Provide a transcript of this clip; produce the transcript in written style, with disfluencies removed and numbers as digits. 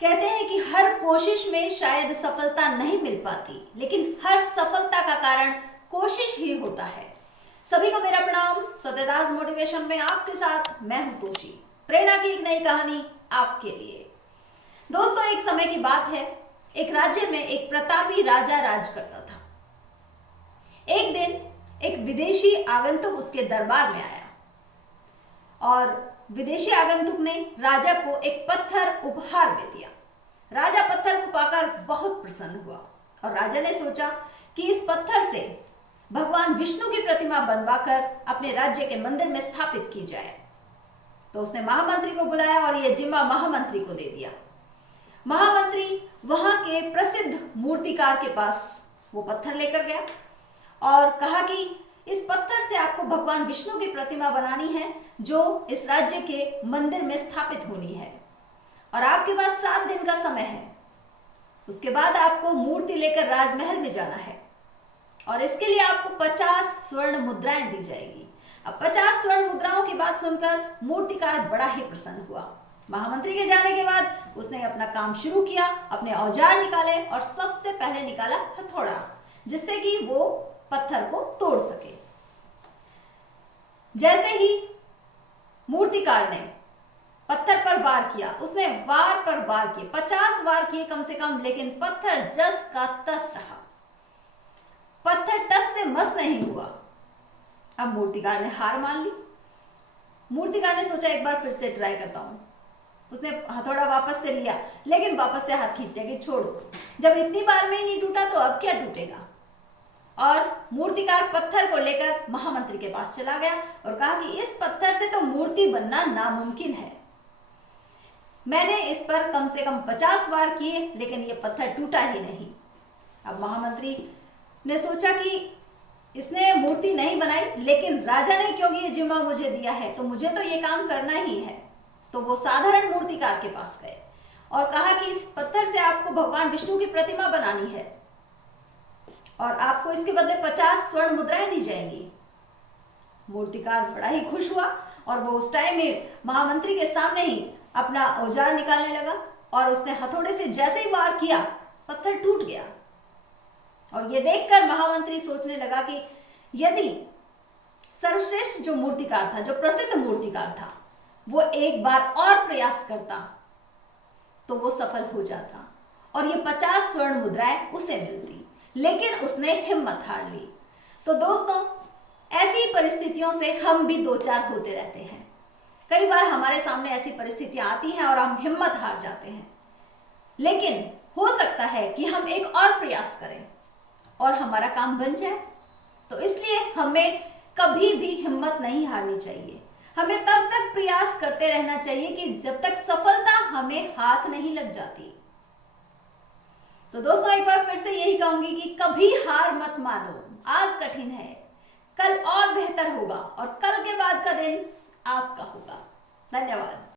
कहते हैं कि हर कोशिश में शायद सफलता नहीं मिल पाती, लेकिन हर सफलता का कारण कोशिश ही होता है। सभी को मेरा प्रणाम। सत्यदास मोटिवेशन में आपके साथ मैं हूं तोशी। प्रेरणा की एक नई कहानी आपके लिए। दोस्तों, एक समय की बात है। एक राज्य में एक प्रतापी राजा राज करता था। एक दिन एक विदेशी आगंतुक उसके दरबार में आया और विदेशी आगंतुक ने राजा को एक पत्थर उपहार में दिया। राजा पत्थर को पाकर बहुत प्रसन्न हुआ और राजा ने सोचा कि इस पत्थर से भगवान विष्णु की प्रतिमा बनवाकर अपने राज्य के मंदिर में स्थापित की जाए। तो उसने महामंत्री को बुलाया और यह जिम्मा महामंत्री को दे दिया। महामंत्री वहां के प्रसिद्ध मूर्तिकार के पास वो पत्थर लेकर गया और कहा कि इस पत्थर से आपको भगवान विष्णु की प्रतिमा बनानी है, जो इस राज्य के मंदिर में स्थापित होनी है और आपके पास 7 दिन का समय है। उसके बाद आपको मूर्ति लेकर राजमहल में जाना है और इसके लिए आपको 50 स्वर्ण मुद्राएं दी जाएगी। अब 50 स्वर्ण मुद्राओं की बात सुनकर मूर्तिकार बड़ा ही प्रसन्न हुआ। महामंत्री के जाने के बाद उसने अपना काम शुरू किया। अपने औजार निकाले और सबसे पहले निकाला हथौड़ा, जिससे कि वो पत्थर को तोड़ सके। जैसे ही मूर्तिकार ने पत्थर पर वार किया, उसने वार पर वार किए, 50 वार किए कम से कम, लेकिन पत्थर जस का तस रहा। पत्थर टस से मस नहीं हुआ। अब मूर्तिकार ने हार मान ली। मूर्तिकार ने सोचा एक बार फिर से ट्राई करता हूं। उसने हथौड़ा वापस से लिया, लेकिन वापस से हाथ खींच लिया कि छोड़ो, जब इतनी बार में ही नहीं टूटा तो अब क्या टूटेगा। और मूर्तिकार पत्थर को लेकर महामंत्री के पास चला गया और कहा कि इस पत्थर से तो मूर्ति बनना नामुमकिन है। मैंने इस पर कम से कम 50 वार किए, लेकिन यह पत्थर टूटा ही नहीं। अब महामंत्री ने सोचा कि इसने मूर्ति नहीं बनाई, लेकिन राजा ने क्योंकि ये जिम्मा मुझे दिया है तो मुझे तो ये काम करना ही है। तो वो साधारण मूर्तिकार के पास गए और कहा कि इस पत्थर से आपको भगवान विष्णु की प्रतिमा बनानी है और आपको इसके बदले 50 स्वर्ण मुद्राएं दी जाएंगी। मूर्तिकार बड़ा ही खुश हुआ और वो उस टाइम में महामंत्री के सामने ही अपना औजार निकालने लगा और उसने हथौड़े से जैसे ही वार किया, पत्थर टूट गया। और ये देखकर महामंत्री सोचने लगा कि यदि सर्वश्रेष्ठ जो मूर्तिकार था, जो प्रसिद्ध मूर्तिकार था, वो एक बार और प्रयास करता तो वो सफल हो जाता और ये 50 स्वर्ण मुद्राएं उसे मिलती। लेकिन उसने हिम्मत हार ली। तो दोस्तों, ऐसी परिस्थितियों से हम भी दो चार होते रहते हैं। कई बार हमारे सामने ऐसी परिस्थितियां आती हैं और हम हिम्मत हार जाते हैं, लेकिन हो सकता है कि हम एक और प्रयास करें और हमारा काम बन जाए। तो इसलिए हमें कभी भी हिम्मत नहीं हारनी चाहिए। हमें तब तक प्रयास करते रहना चाहिए कि जब तक सफलता हमें हाथ नहीं लग जाती। तो दोस्तों, एक बार फिर से यही कहूंगी कि कभी हार मत मानो। आज कठिन है, कल और बेहतर होगा और कल के बाद का दिन आपका होगा। धन्यवाद।